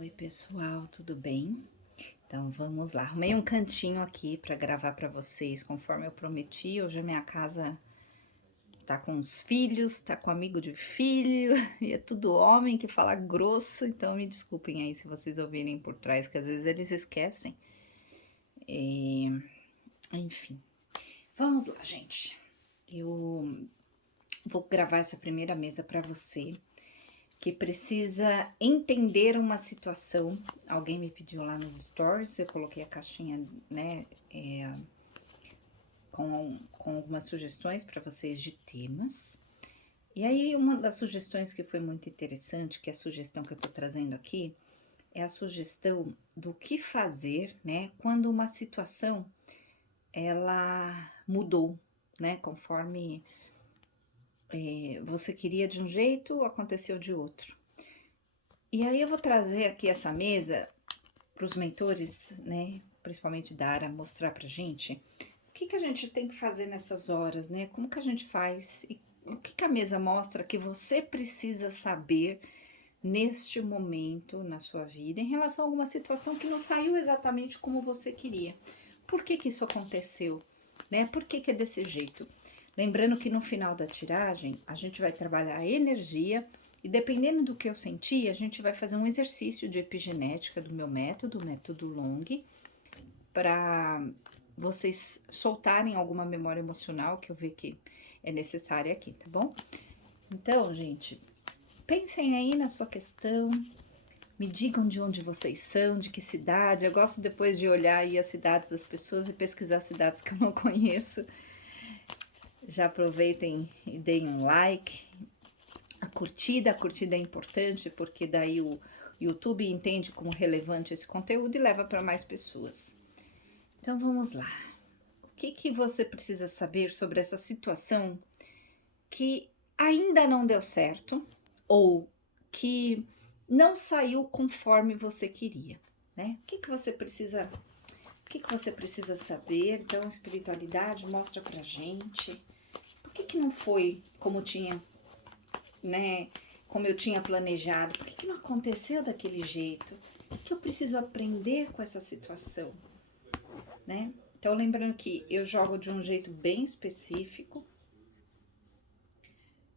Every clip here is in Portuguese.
Oi, pessoal, tudo bem? Então vamos lá. Arrumei um cantinho aqui para gravar para vocês, conforme eu prometi. Hoje a minha casa tá com os filhos, tá com amigo de filho, e é tudo homem que fala grosso, então me desculpem aí se vocês ouvirem por trás, que às vezes eles esquecem. Enfim, vamos lá, gente. Eu vou gravar essa primeira mesa para você que precisa entender uma situação. Alguém me pediu lá nos stories, eu coloquei a caixinha, né, com algumas sugestões para vocês de temas. E aí, uma das sugestões que foi muito interessante, que é a sugestão que eu tô trazendo aqui, é a sugestão do que fazer, né, quando uma situação ela mudou, né, conforme você queria de um jeito, aconteceu de outro. E aí eu vou trazer aqui essa mesa para os mentores, né, principalmente da área, mostrar pra gente o que que a gente tem que fazer nessas horas, né? Como que a gente faz e o que que a mesa mostra que você precisa saber neste momento na sua vida em relação a alguma situação que não saiu exatamente como você queria. Por que que isso aconteceu, né? Por que que é desse jeito? Lembrando que no final da tiragem a gente vai trabalhar a energia e dependendo do que eu sentir, a gente vai fazer um exercício de epigenética do meu método, o método Long, para vocês soltarem alguma memória emocional que eu ver que é necessária aqui, tá bom? Então, gente, pensem aí na sua questão, me digam de onde vocês são, de que cidade. Eu gosto depois de olhar aí as cidades das pessoas e pesquisar cidades que eu não conheço. Já aproveitem e deem um like. A curtida é importante porque daí o YouTube entende como relevante esse conteúdo e leva para mais pessoas. Então vamos lá. O que que você precisa saber sobre essa situação que ainda não deu certo ou que não saiu conforme você queria, né? O que que você precisa saber? Então, a espiritualidade mostra pra gente. Por que que não foi como tinha, né? Como eu tinha planejado? Por que que não aconteceu daquele jeito? O que que eu preciso aprender com essa situação, né? Então, lembrando que eu jogo de um jeito bem específico.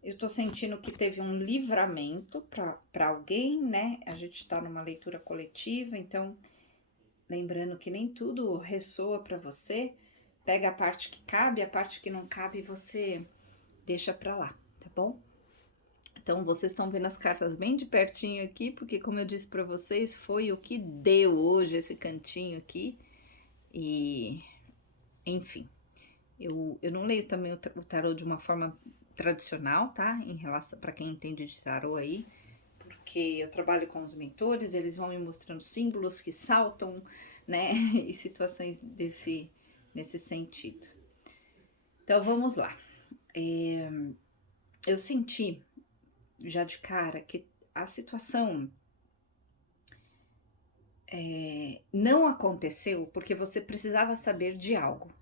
Eu tô sentindo que teve um livramento para alguém, né? A gente tá numa leitura coletiva, então lembrando que nem tudo ressoa para você. Pega a parte que cabe, a parte que não cabe você deixa para lá, tá bom? Então vocês estão vendo as cartas bem de pertinho aqui, porque como eu disse para vocês, foi o que deu hoje esse cantinho aqui. E enfim, eu não leio também o tarô de uma forma tradicional, tá? Em relação para quem entende de tarô aí, porque eu trabalho com os mentores, eles vão me mostrando símbolos que saltam, né? E situações nesse sentido. Então vamos lá. Eu senti já de cara que a situação não aconteceu porque você precisava saber de algo.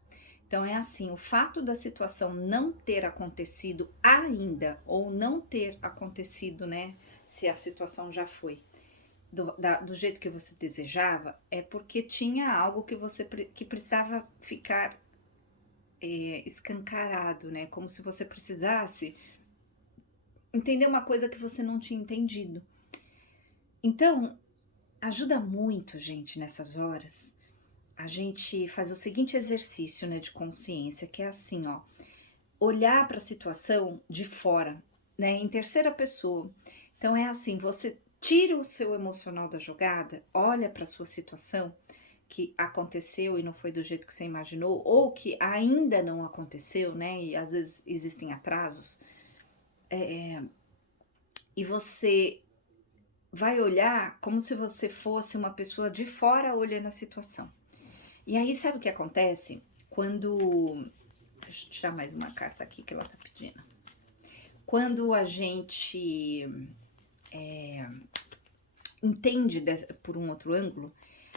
Então é assim, o fato da situação não ter acontecido ainda, ou não ter acontecido, né? Se a situação já foi do jeito que você desejava, é porque tinha algo que você que precisava ficar escancarado, né? Como se você precisasse entender uma coisa que você não tinha entendido. Então, ajuda muito, gente, nessas horas, a gente faz o seguinte exercício, né, de consciência, que é assim, ó, olhar para a situação de fora, né, em terceira pessoa. Então é assim, você tira o seu emocional da jogada, olha para a sua situação que aconteceu e não foi do jeito que você imaginou, ou que ainda não aconteceu, né? E às vezes existem atrasos, e você vai olhar como se você fosse uma pessoa de fora olhando a situação. E aí, sabe o que acontece? Quando. Deixa eu tirar mais uma carta aqui que ela tá pedindo. Quando a gente entende por um outro ângulo,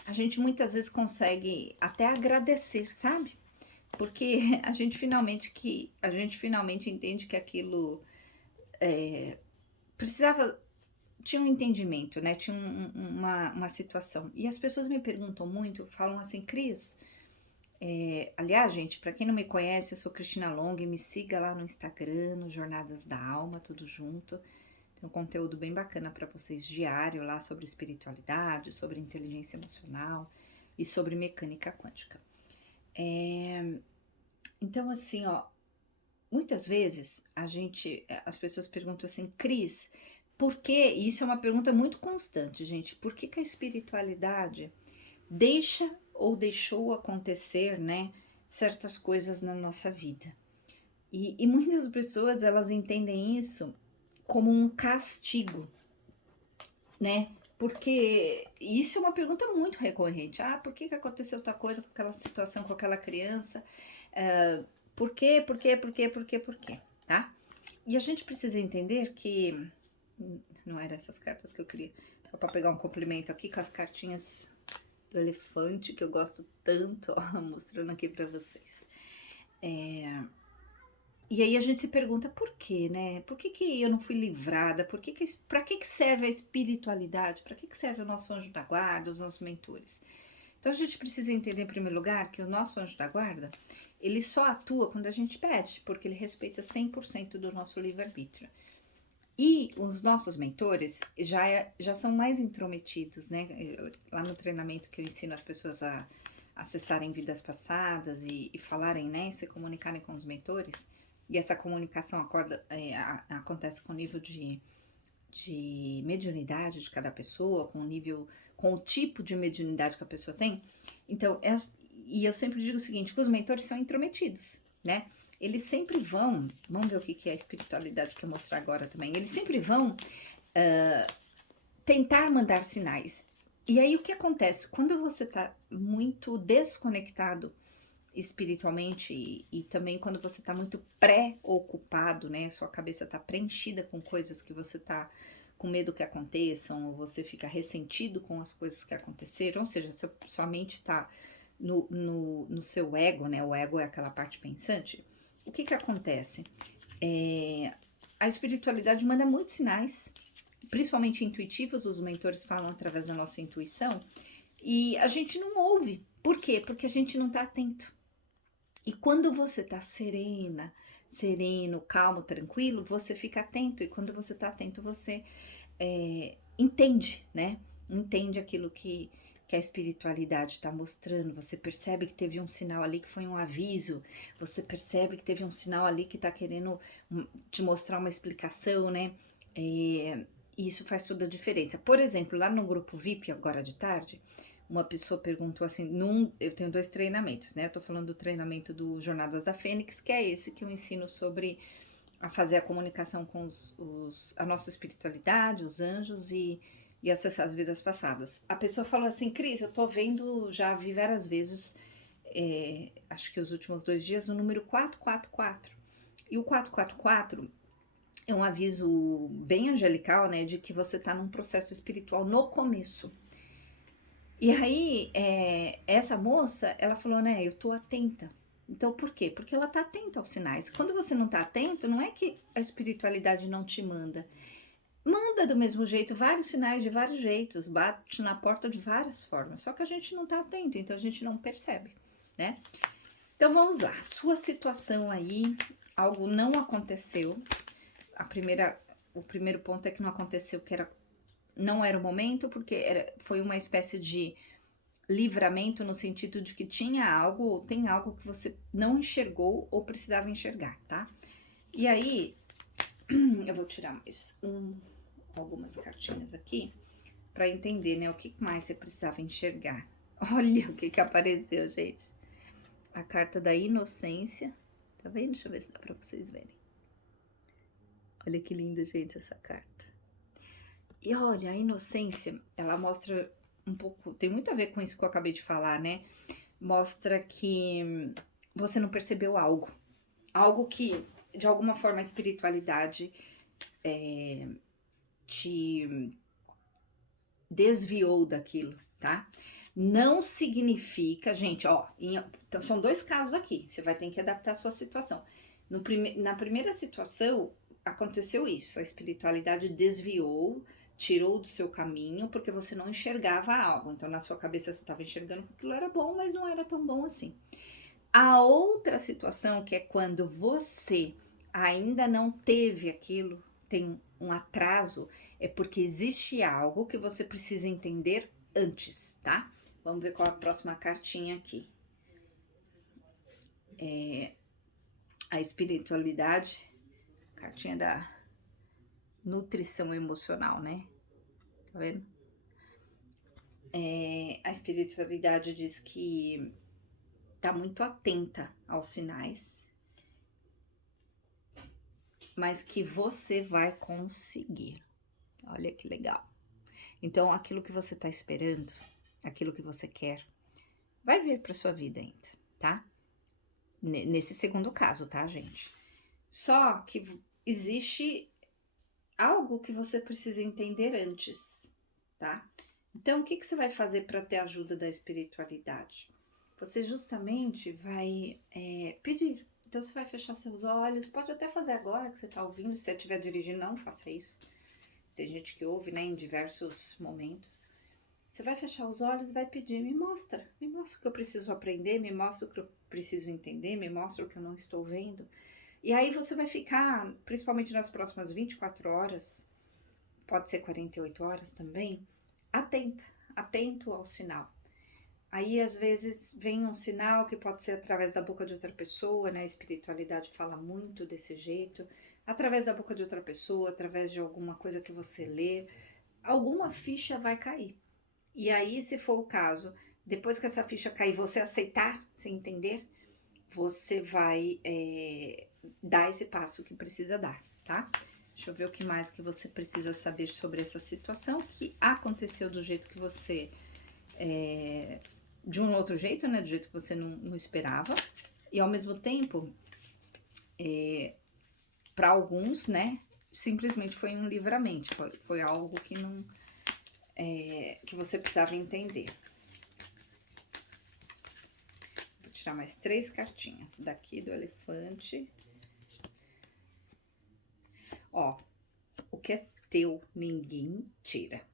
a gente muitas vezes consegue até agradecer, sabe? Porque a gente finalmente entende que aquilo precisava tinha um entendimento, né? Tinha uma situação. E as pessoas me perguntam muito, falam assim, Cris, aliás, gente, para quem não me conhece, eu sou Cristina Long, me siga lá no Instagram, no Jornadas da Alma, tudo junto. Tem um conteúdo bem bacana para vocês diário lá sobre espiritualidade, sobre inteligência emocional e sobre mecânica quântica. Então, assim, ó, muitas vezes as pessoas perguntam assim, Cris, por que? E isso é uma pergunta muito constante, gente. Por que a espiritualidade deixa ou deixou acontecer, né, certas coisas na nossa vida? E muitas pessoas, elas entendem isso como um castigo, né? Porque isso é uma pergunta muito recorrente. Ah, por que aconteceu tal coisa com aquela situação, com aquela criança? Por quê, por quê, tá? E a gente precisa entender que... Não eram essas cartas que eu queria. Só para pegar um complemento aqui com as cartinhas do elefante, que eu gosto tanto, ó, mostrando aqui para vocês. E aí a gente se pergunta por quê, né? Por que eu não fui livrada? Para que serve a espiritualidade? Para que serve o nosso anjo da guarda, os nossos mentores? Então a gente precisa entender em primeiro lugar que o nosso anjo da guarda, ele só atua quando a gente pede, porque ele respeita 100% do nosso livre-arbítrio. E os nossos mentores já são mais intrometidos, né? Lá no treinamento que eu ensino as pessoas a acessarem vidas passadas e falarem, né? Se comunicarem com os mentores. E essa comunicação acontece com o nível de mediunidade de cada pessoa, com o tipo de mediunidade que a pessoa tem. Então, e eu sempre digo o seguinte, que os mentores são intrometidos, né? Eles sempre vamos ver o que é a espiritualidade que eu mostrar agora também, eles sempre vão tentar mandar sinais. E aí o que acontece? Quando você tá muito desconectado espiritualmente e também quando você tá muito pré-ocupado, né? Sua cabeça tá preenchida com coisas que você tá com medo que aconteçam, ou você fica ressentido com as coisas que aconteceram, ou seja, sua mente tá no seu ego, né? O ego é aquela parte pensante. O que acontece? A espiritualidade manda muitos sinais, principalmente intuitivos, os mentores falam através da nossa intuição, e a gente não ouve. Por quê? Porque a gente não tá atento. E quando você tá sereno, calmo, tranquilo, você fica atento, e quando você tá atento, você entende, né? Entende aquilo que a espiritualidade está mostrando, você percebe que teve um sinal ali que foi um aviso, você percebe que teve um sinal ali que está querendo te mostrar uma explicação, né? E isso faz toda a diferença. Por exemplo, lá no grupo VIP, agora de tarde, uma pessoa perguntou assim, eu tenho 2 treinamentos, né? Eu tô falando do treinamento do Jornadas da Fênix, que é esse que eu ensino sobre a fazer a comunicação com a nossa espiritualidade, os anjos e acessar as vidas passadas. A pessoa falou assim, Cris, eu tô vendo, já vi várias vezes, acho que os últimos 2 dias, o número 444. E o 444 é um aviso bem angelical, né, de que você tá num processo espiritual no começo. E aí, essa moça, ela falou, né, eu tô atenta. Então, por quê? Porque ela tá atenta aos sinais. Quando você não tá atento, não é que a espiritualidade não te manda. Manda do mesmo jeito, vários sinais de vários jeitos, bate na porta de várias formas, só que a gente não tá atento, então a gente não percebe, né? Então vamos lá, sua situação aí, algo não aconteceu, o primeiro ponto é que não aconteceu, não era o momento, porque foi uma espécie de livramento no sentido de que tinha algo, ou tem algo que você não enxergou ou precisava enxergar, tá? E aí, eu vou tirar mais algumas cartinhas aqui para entender, né, o que mais você precisava enxergar. Olha o que apareceu, gente. A carta da inocência. Tá vendo? Deixa eu ver se dá para vocês verem. Olha que linda, gente, essa carta. E olha, a inocência, ela mostra um pouco, tem muito a ver com isso que eu acabei de falar, né? Mostra que você não percebeu algo que, de alguma forma, a espiritualidade te desviou daquilo, tá? Não significa, gente, ó, então são 2 casos aqui, você vai ter que adaptar a sua situação. Na primeira situação, aconteceu isso, a espiritualidade desviou tirou do seu caminho porque você não enxergava algo. Então, na sua cabeça você estava enxergando que aquilo era bom, mas não era tão bom assim. A outra situação, que é quando você ainda não teve aquilo, tem um atraso, é porque existe algo que você precisa entender antes, tá? Vamos ver qual é a próxima cartinha aqui. A espiritualidade, cartinha da nutrição emocional, né? Tá vendo? A espiritualidade diz que tá muito atenta aos sinais, mas que você vai conseguir. Olha que legal. Então, aquilo que você tá esperando, aquilo que você quer, vai vir para sua vida ainda, tá? Nesse segundo caso, tá, gente? Só que existe algo que você precisa entender antes, tá? Então, o que você vai fazer para ter a ajuda da espiritualidade? Você justamente vai pedir. Então, você vai fechar seus olhos, pode até fazer agora que você tá ouvindo, se você estiver dirigindo, não faça isso. Tem gente que ouve, né, em diversos momentos. Você vai fechar os olhos e vai pedir, me mostra o que eu preciso aprender, me mostra o que eu preciso entender, me mostra o que eu não estou vendo. E aí você vai ficar, principalmente nas próximas 24 horas, pode ser 48 horas também, atento ao sinal. Aí às vezes vem um sinal que pode ser através da boca de outra pessoa, né? A espiritualidade fala muito desse jeito, através da boca de outra pessoa, através de alguma coisa que você lê, alguma ficha vai cair. E aí, se for o caso, depois que essa ficha cair, você aceitar, você entender, você vai dar esse passo que precisa dar, tá? Deixa eu ver o que mais que você precisa saber sobre essa situação que aconteceu do jeito que você... de um outro jeito, né? Do jeito que você não esperava. E ao mesmo tempo, para alguns, né? Simplesmente foi um livramento, foi algo que não... que você precisava entender. Vou tirar mais 3 cartinhas daqui do elefante. Ó, o que é teu, ninguém tira,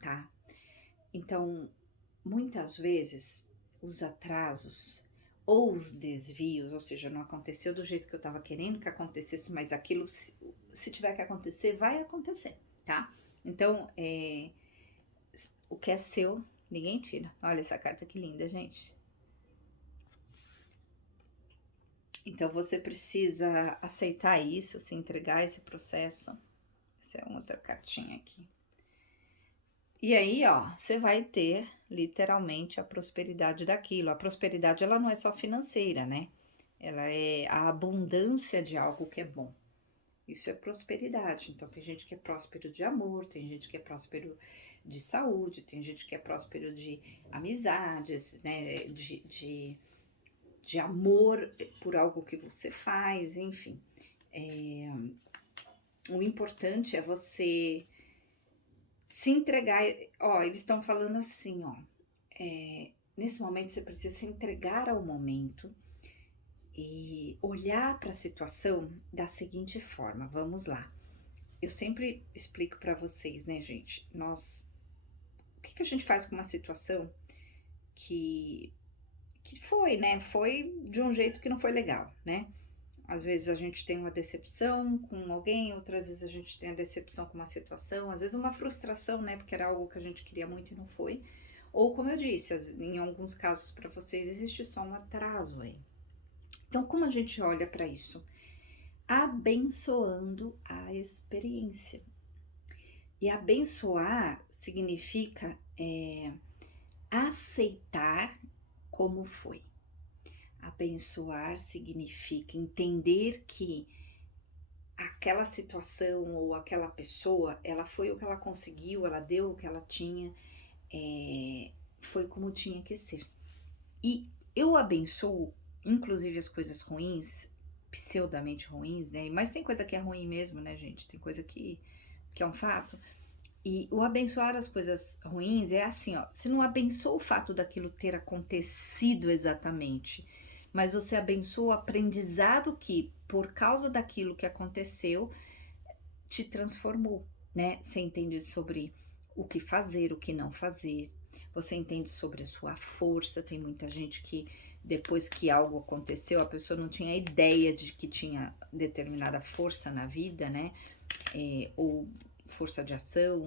tá? Então, muitas vezes, os atrasos ou os desvios, ou seja, não aconteceu do jeito que eu tava querendo que acontecesse, mas aquilo, se tiver que acontecer, vai acontecer, tá? Então, o que é seu, ninguém tira. Olha essa carta que linda, gente. Então, você precisa aceitar isso, se entregar a esse processo. Essa é outra cartinha aqui. E aí, ó, você vai ter literalmente a prosperidade daquilo. A prosperidade, ela não é só financeira, né? Ela é a abundância de algo que é bom. Isso é prosperidade. Então, tem gente que é próspero de amor, tem gente que é próspero de saúde, tem gente que é próspero de amizades, né? De amor por algo que você faz, enfim. O importante é você se entregar. Ó, eles estão falando assim, ó. Nesse momento você precisa se entregar ao momento e olhar para a situação da seguinte forma. Vamos lá. Eu sempre explico para vocês, né, gente? O que a gente faz com uma situação que foi, né? Foi de um jeito que não foi legal, né? Às vezes a gente tem uma decepção com alguém, outras vezes a gente tem a decepção com uma situação, às vezes uma frustração, né? Porque era algo que a gente queria muito e não foi. Ou como eu disse, em alguns casos para vocês existe só um atraso aí. Então, como a gente olha para isso? Abençoando a experiência. E abençoar significa aceitar como foi. Abençoar significa entender que aquela situação ou aquela pessoa, ela foi o que ela conseguiu, ela deu o que ela tinha, foi como tinha que ser. E eu abençoo, inclusive as coisas ruins, pseudamente ruins, né? Mas tem coisa que é ruim mesmo, né, gente? Tem coisa que é um fato. E o abençoar as coisas ruins é assim, ó. Você não abençoa o fato daquilo ter acontecido exatamente, mas você abençoa o aprendizado que, por causa daquilo que aconteceu, te transformou, né? Você entende sobre o que fazer, o que não fazer. Você entende sobre a sua força. Tem muita gente que depois que algo aconteceu, a pessoa não tinha ideia de que tinha determinada força na vida, né? Ou força de ação,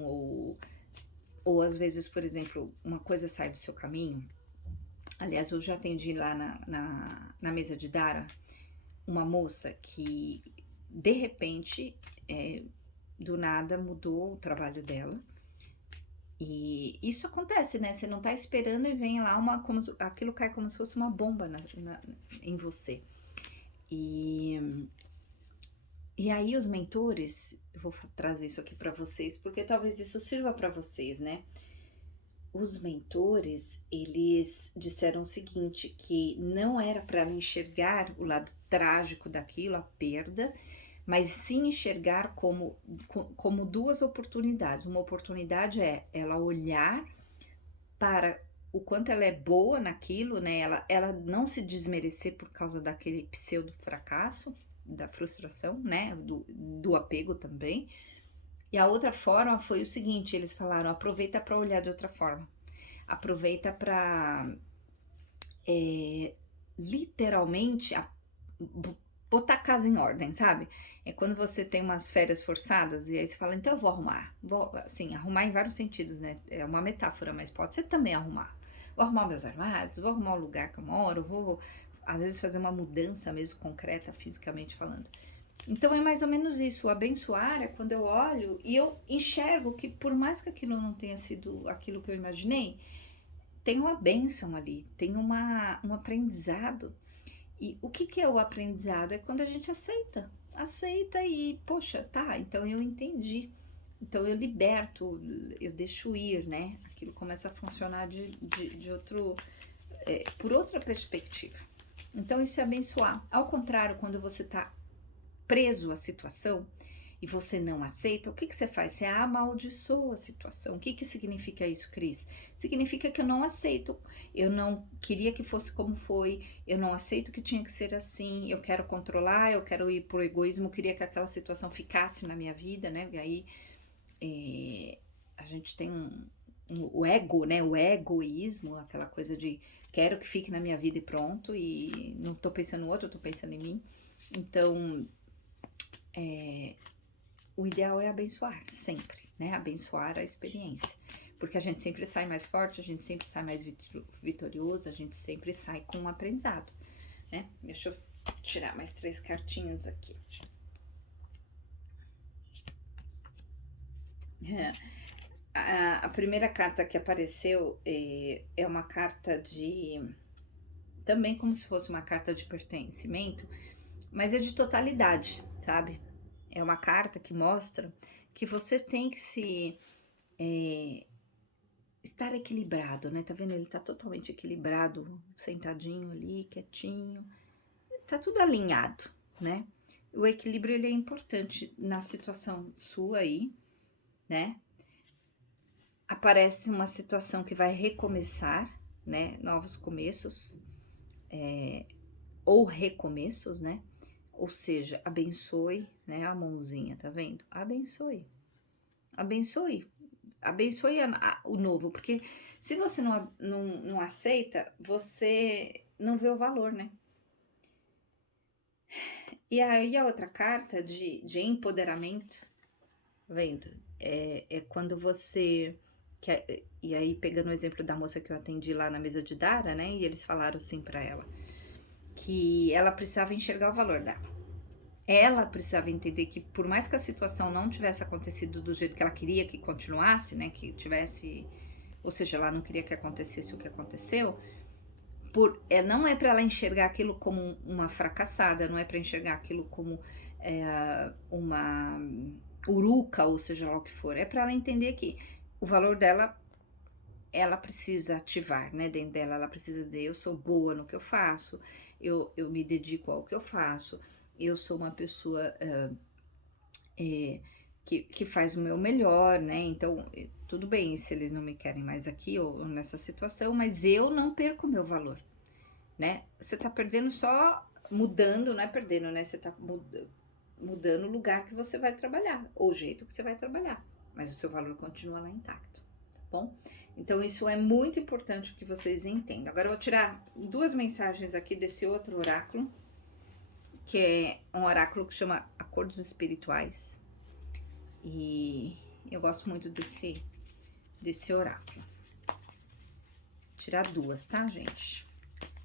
ou às vezes, por exemplo, uma coisa sai do seu caminho. Aliás, eu já atendi lá na mesa de Dara uma moça que de repente, do nada, mudou o trabalho dela. E isso acontece, né? Você não tá esperando e vem lá aquilo cai como se fosse uma bomba em você. E aí os mentores, eu vou trazer isso aqui para vocês, porque talvez isso sirva para vocês, né? Os mentores, eles disseram o seguinte, que não era para ela enxergar o lado trágico daquilo, a perda, mas sim enxergar como duas oportunidades. Uma oportunidade é ela olhar para o quanto ela é boa naquilo, né? Ela não se desmerecer por causa daquele pseudo fracasso, da frustração, né? Do apego também. E a outra forma foi o seguinte, eles falaram, aproveita para olhar de outra forma. Aproveita para literalmente botar a casa em ordem, sabe? É quando você tem umas férias forçadas e aí você fala, então eu vou arrumar. Vou, assim, arrumar em vários sentidos, né? É uma metáfora, mas pode ser também arrumar. Vou arrumar meus armários, vou arrumar o lugar que eu moro, vou às vezes fazer uma mudança mesmo concreta, fisicamente falando. Então é mais ou menos isso, o abençoar é quando eu olho e eu enxergo que por mais que aquilo não tenha sido aquilo que eu imaginei, tem uma bênção ali, tem um aprendizado. E o que é o aprendizado? É quando a gente aceita e, poxa, tá, então eu entendi. Então eu liberto, eu deixo ir, né? Aquilo começa a funcionar de outro, por outra perspectiva. Então isso é abençoar. Ao contrário, quando você tá preso à situação e você não aceita, o que você faz? Você amaldiçoa a situação. O que significa isso, Cris? Significa que eu não aceito, eu não queria que fosse como foi, eu não aceito que tinha que ser assim, eu quero controlar, eu quero ir pro egoísmo, eu queria que aquela situação ficasse na minha vida, né? E aí a gente tem o ego, né? O egoísmo, aquela coisa de quero que fique na minha vida e pronto, e não tô pensando no outro, eu tô pensando em mim. Então, o ideal é abençoar, sempre, né? Abençoar a experiência. Porque a gente sempre sai mais forte, a gente sempre sai mais vitorioso, a gente sempre sai com um aprendizado, né? Deixa eu tirar mais 3 cartinhas aqui. A primeira carta que apareceu é uma carta também como se fosse uma carta de pertencimento, mas é de totalidade, sabe? É uma carta que mostra que você tem que estar equilibrado, né? Tá vendo? Ele tá totalmente equilibrado, sentadinho ali, quietinho. Tá tudo alinhado, né? O equilíbrio, ele é importante na situação sua aí, né? Aparece uma situação que vai recomeçar, né? Novos começos, ou recomeços, né? Ou seja, abençoe, né? A mãozinha, tá vendo? Abençoe. Abençoe. Abençoe o novo, porque se você não aceita, você não vê o valor, né? E aí a outra carta de empoderamento, tá vendo? É quando você... e aí pegando o exemplo da moça que eu atendi lá na mesa de Dara, né? E eles falaram assim pra ela, que ela precisava enxergar o valor dela. Ela precisava entender que por mais que a situação não tivesse acontecido do jeito que ela queria que continuasse, né, que tivesse, ou seja, ela não queria que acontecesse o que aconteceu, não é para ela enxergar aquilo como uma fracassada, não é para enxergar aquilo como uma uruca, ou seja lá o que for, é para ela entender que o valor dela, ela precisa ativar, né, dentro dela, ela precisa dizer, eu sou boa no que eu faço, eu me dedico ao que eu faço, eu sou uma pessoa que faz o meu melhor, né? Então, tudo bem se eles não me querem mais aqui ou nessa situação, mas eu não perco o meu valor, né? Você tá perdendo só mudando, não é perdendo, né? Você tá mudando o lugar que você vai trabalhar, ou o jeito que você vai trabalhar, mas o seu valor continua lá intacto, tá bom? Então, isso é muito importante que vocês entendam. Agora, eu vou tirar 2 mensagens aqui desse outro oráculo, que é um oráculo que chama Acordos Espirituais. E eu gosto muito desse oráculo. Vou tirar 2, tá, gente?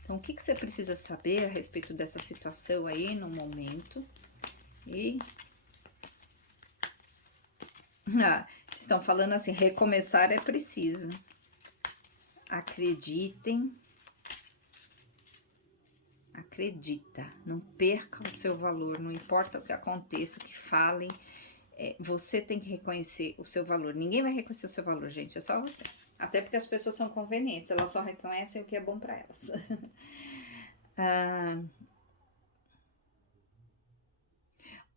Então, o que você precisa saber a respeito dessa situação aí no momento? E... estão falando assim, recomeçar é preciso. Acreditem. Acredita, não perca o seu valor, não importa o que aconteça, o que falem, você tem que reconhecer o seu valor. Ninguém vai reconhecer o seu valor, gente, é só você. Até porque as pessoas são convenientes, elas só reconhecem o que é bom para elas.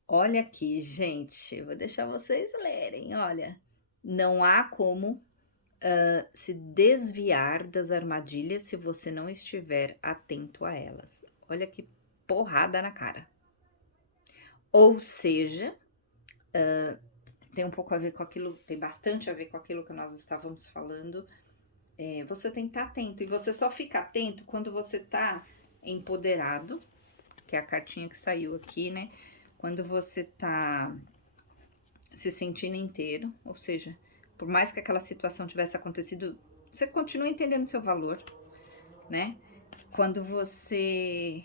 Olha aqui, gente, vou deixar vocês lerem, olha. Não há como se desviar das armadilhas se você não estiver atento a elas. Olha que porrada na cara. Ou seja, tem um pouco a ver com aquilo, tem bastante a ver com aquilo que nós estávamos falando. Você tem que estar atento, e você só fica atento quando você tá empoderado, que é a cartinha que saiu aqui, né? Quando você tá se sentindo inteiro, ou seja, por mais que aquela situação tivesse acontecido, você continua entendendo seu valor, né? Quando você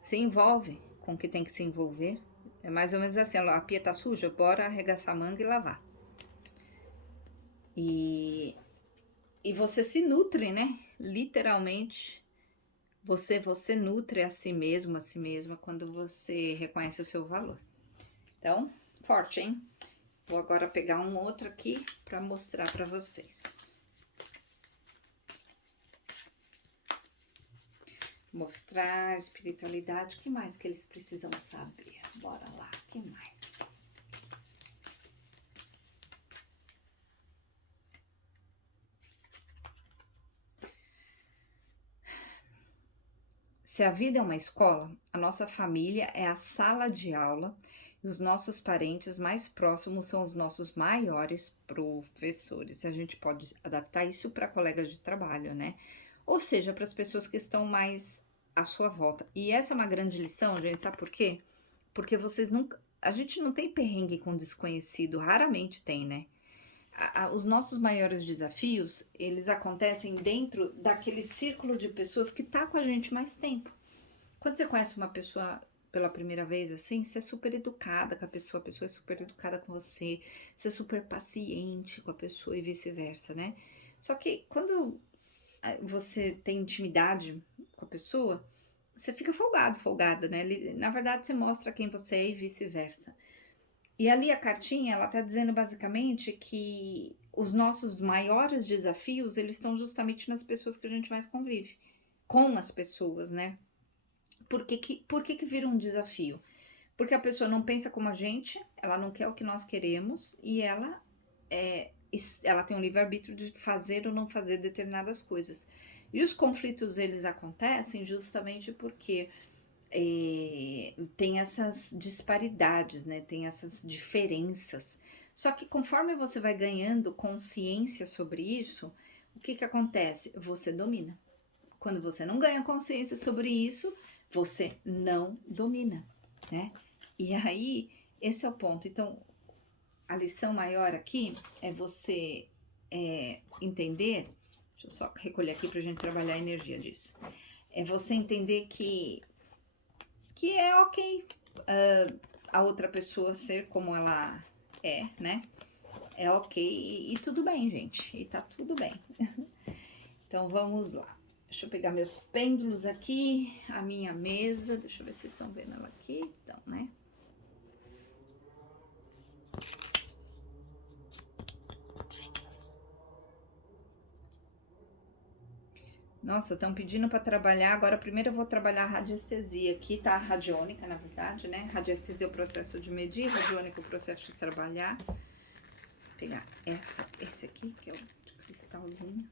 se envolve com o que tem que se envolver, é mais ou menos assim, a pia tá suja, bora arregaçar a manga e lavar. E você se nutre, né? Literalmente, você nutre a si mesmo, a si mesma, quando você reconhece o seu valor. Então, forte, hein? Vou agora pegar um outro aqui para mostrar para vocês. Mostrar a espiritualidade. O que mais que eles precisam saber? Bora lá, o que mais? Se a vida é uma escola, a nossa família é a sala de aula e os nossos parentes mais próximos são os nossos maiores professores. A gente pode adaptar isso para colegas de trabalho, né? Ou seja, para as pessoas que estão mais à sua volta. E essa é uma grande lição, gente, sabe por quê? Porque vocês nunca. A gente não tem perrengue com desconhecido, raramente tem, né? Os nossos maiores desafios, eles acontecem dentro daquele círculo de pessoas que tá com a gente mais tempo. Quando você conhece uma pessoa pela primeira vez, assim, você é super educada com a pessoa é super educada com você, você é super paciente com a pessoa e vice-versa, né? Só que quando você tem intimidade com a pessoa, você fica folgado, folgada, né? Na verdade, você mostra quem você é e vice-versa. E ali a cartinha, ela tá dizendo basicamente que os nossos maiores desafios, eles estão justamente nas pessoas que a gente mais convive. Com as pessoas, né? Por que vira um desafio? Porque a pessoa não pensa como a gente, ela não quer o que nós queremos e ela tem um livre-arbítrio de fazer ou não fazer determinadas coisas. E os conflitos, eles acontecem justamente porque tem essas disparidades, né? Tem essas diferenças. Só que conforme você vai ganhando consciência sobre isso, o que acontece? Você domina. Quando você não ganha consciência sobre isso, você não domina, né? E aí, esse é o ponto. Então, a lição maior aqui é você entender. Deixa eu só recolher aqui pra gente trabalhar a energia disso. É você entender que é ok a outra pessoa ser como ela é, né? É ok e tudo bem, gente. E tá tudo bem. Então, vamos lá. Deixa eu pegar meus pêndulos aqui, a minha mesa. Deixa eu ver se vocês estão vendo ela aqui. Então, né? Nossa, estão pedindo para trabalhar. Agora, primeiro eu vou trabalhar a radiestesia aqui, tá? A radiônica, na verdade, né? Radiestesia é o processo de medir, radiônica é o processo de trabalhar. Vou pegar esse aqui, que é o de cristalzinho.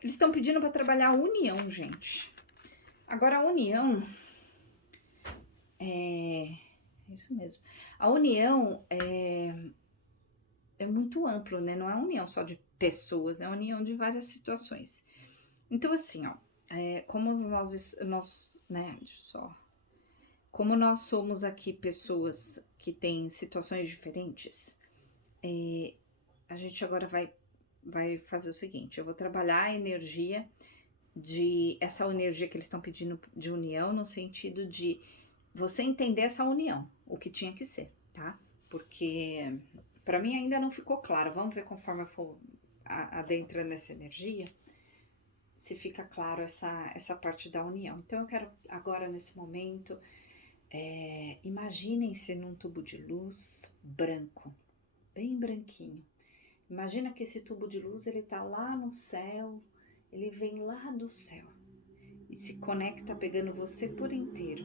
Eles estão pedindo para trabalhar a união, gente. Agora, a união isso mesmo. A união é muito amplo, né? Não é uma união só de pessoas, é uma união de várias situações. Então, assim, ó, como né? Deixa eu só. Como nós somos aqui pessoas que têm situações diferentes, a gente agora vai fazer o seguinte: eu vou trabalhar a energia essa energia que eles estão pedindo de união, no sentido de você entender essa união, o que tinha que ser, tá? Porque para mim ainda não ficou claro. Vamos ver conforme eu for adentrando nessa energia, se fica claro essa parte da união. Então eu quero agora, nesse momento, imaginem-se num tubo de luz branco, bem branquinho. Imagina que esse tubo de luz, ele tá lá no céu, ele vem lá do céu e se conecta pegando você por inteiro.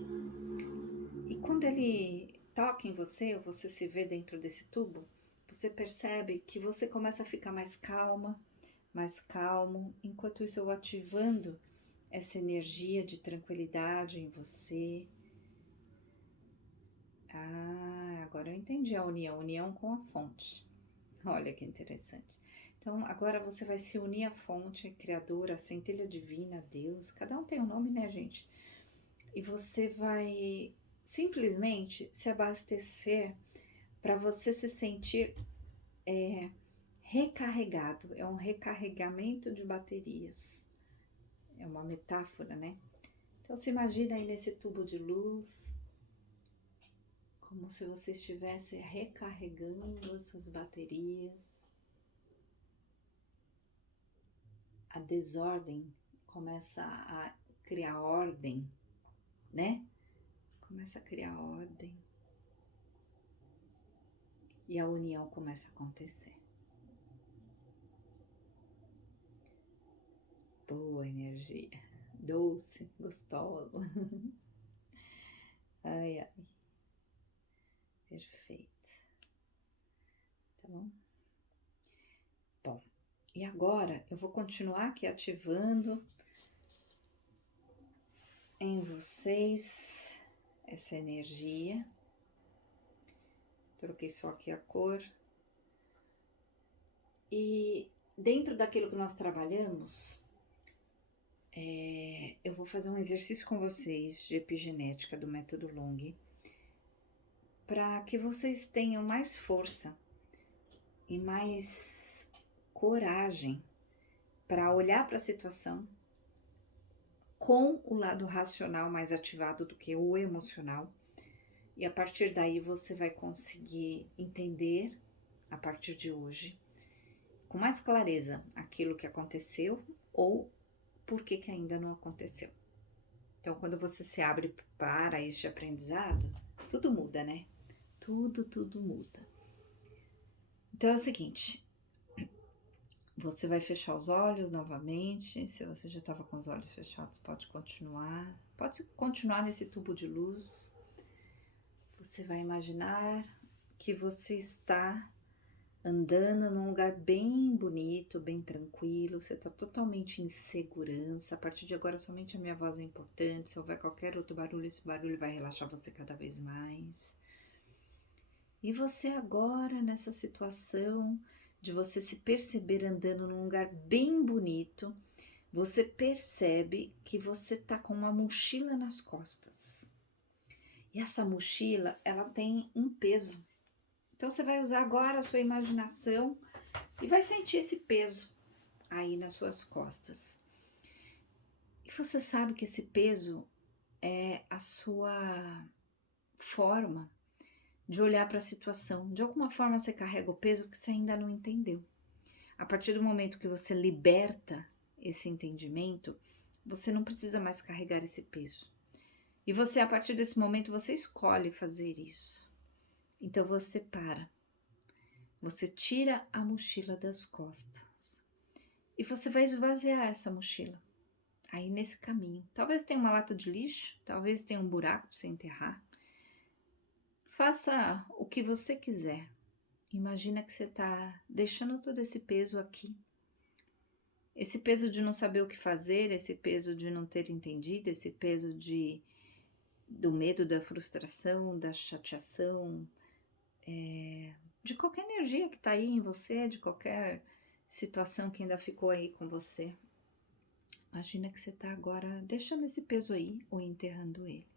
E quando ele toca em você, ou você se vê dentro desse tubo, você percebe que você começa a ficar mais calma, mais calmo. Enquanto isso, eu vou ativando essa energia de tranquilidade em você. Ah, agora eu entendi a união com a fonte. Olha que interessante. Então, agora você vai se unir à fonte, à criadora, à centelha divina, a Deus. Cada um tem um nome, né, gente? E você vai simplesmente se abastecer para você se sentir recarregado. É um recarregamento de baterias. É uma metáfora, né? Então, se imagina aí nesse tubo de luz, como se você estivesse recarregando as suas baterias. A desordem começa a criar ordem, né? Começa a criar ordem. E a união começa a acontecer. Boa energia. Doce, gostosa. Ai, ai. Perfeito. Tá bom? Bom, e agora eu vou continuar aqui ativando em vocês essa energia. Troquei só aqui a cor. E dentro daquilo que nós trabalhamos, eu vou fazer um exercício com vocês de epigenética do método Long, para que vocês tenham mais força e mais coragem para olhar para a situação com o lado racional mais ativado do que o emocional. E a partir daí você vai conseguir entender, a partir de hoje, com mais clareza aquilo que aconteceu ou por que ainda não aconteceu. Então, quando você se abre para este aprendizado, tudo muda, né? Tudo muda. Então é o seguinte, você vai fechar os olhos novamente. Se você já estava com os olhos fechados, pode continuar nesse tubo de luz. Você vai imaginar que você está andando num lugar bem bonito, bem tranquilo, você está totalmente em segurança. A partir de agora, somente a minha voz é importante. Se houver qualquer outro barulho, esse barulho vai relaxar você cada vez mais. E você agora, nessa situação de você se perceber andando num lugar bem bonito, você percebe que você está com uma mochila nas costas. E essa mochila, ela tem um peso. Então você vai usar agora a sua imaginação e vai sentir esse peso aí nas suas costas. E você sabe que esse peso é a sua forma de olhar para a situação. De alguma forma você carrega o peso que você ainda não entendeu. A partir do momento que você liberta esse entendimento, você não precisa mais carregar esse peso. E você, a partir desse momento, você escolhe fazer isso. Então você para. Você tira a mochila das costas. E você vai esvaziar essa mochila. Aí nesse caminho. Talvez tenha uma lata de lixo, talvez tenha um buraco para você enterrar. Faça o que você quiser. Imagina que você está deixando todo esse peso aqui. Esse peso de não saber o que fazer, esse peso de não ter entendido, esse peso de do medo, da frustração, da chateação, de qualquer energia que tá aí em você, de qualquer situação que ainda ficou aí com você. Imagina que você tá agora deixando esse peso aí ou enterrando ele.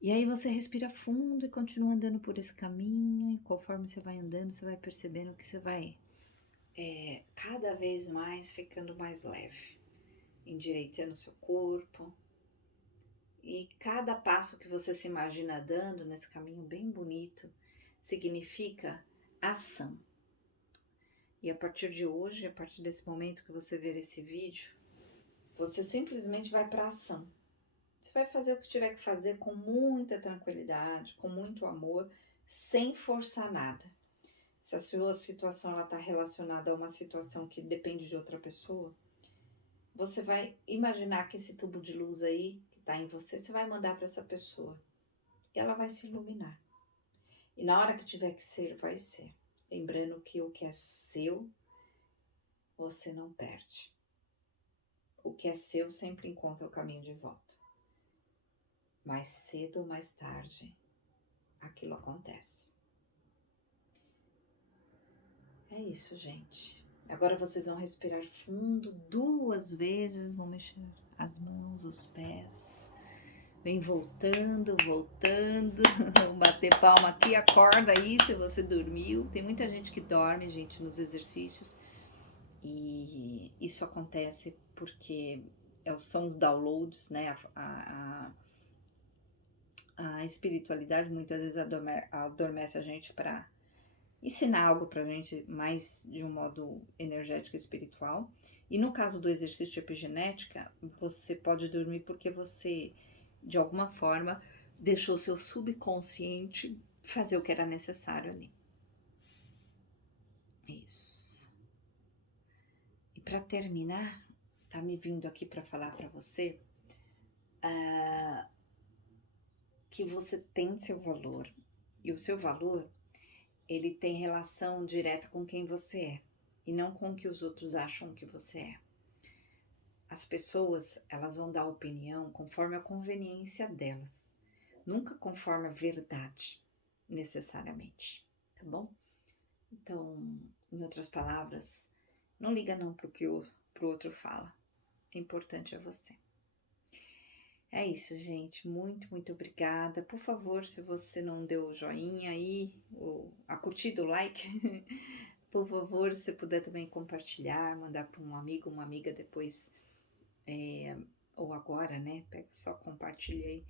E aí você respira fundo e continua andando por esse caminho, e conforme você vai andando, você vai percebendo que você vai cada vez mais ficando mais leve, endireitando seu corpo. E cada passo que você se imagina dando nesse caminho bem bonito significa ação. E a partir de hoje, a partir desse momento que você ver esse vídeo, você simplesmente vai para ação. Você vai fazer o que tiver que fazer com muita tranquilidade, com muito amor, sem forçar nada. Se a sua situação está relacionada a uma situação que depende de outra pessoa, você vai imaginar que esse tubo de luz aí, que está em você, você vai mandar para essa pessoa. E ela vai se iluminar. E na hora que tiver que ser, vai ser. Lembrando que o que é seu, você não perde. O que é seu sempre encontra o caminho de volta. Mais cedo ou mais tarde, aquilo acontece. É isso, gente. Agora vocês vão respirar fundo 2 vezes, vão mexer as mãos, os pés. Vem voltando, voltando. Bater palma aqui, acorda aí se você dormiu. Tem muita gente que dorme, gente, nos exercícios. E isso acontece porque são os downloads, né? A espiritualidade muitas vezes adormece a gente para ensinar algo pra gente mais de um modo energético e espiritual. E no caso do exercício de epigenética, você pode dormir porque você, de alguma forma, deixou seu subconsciente fazer o que era necessário ali. Isso. E para terminar, tá me vindo aqui para falar para você que você tem seu valor. E o seu valor, ele tem relação direta com quem você é e não com o que os outros acham que você é. As pessoas, elas vão dar opinião conforme a conveniência delas, nunca conforme a verdade, necessariamente, tá bom? Então, em outras palavras, não liga não pro que pro outro fala, o importante é você. É isso, gente, muito, muito obrigada. Por favor, se você não deu o joinha aí, a curtida, o like, por favor, se puder também compartilhar, mandar para um amigo, uma amiga depois, ou agora, né? Pega só, compartilha aí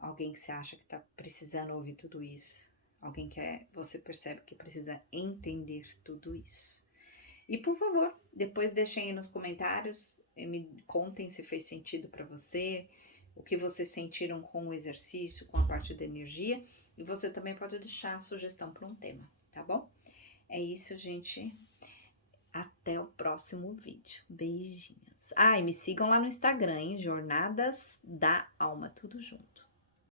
alguém que você acha que tá precisando ouvir tudo isso. Alguém que você percebe que precisa entender tudo isso. E por favor, depois deixem aí nos comentários, me contem se fez sentido para você, o que vocês sentiram com o exercício, com a parte da energia. E você também pode deixar a sugestão para um tema, tá bom? É isso, gente. Até o próximo vídeo. Beijinhos. E me sigam lá no Instagram, hein? Jornadas da Alma, tudo junto.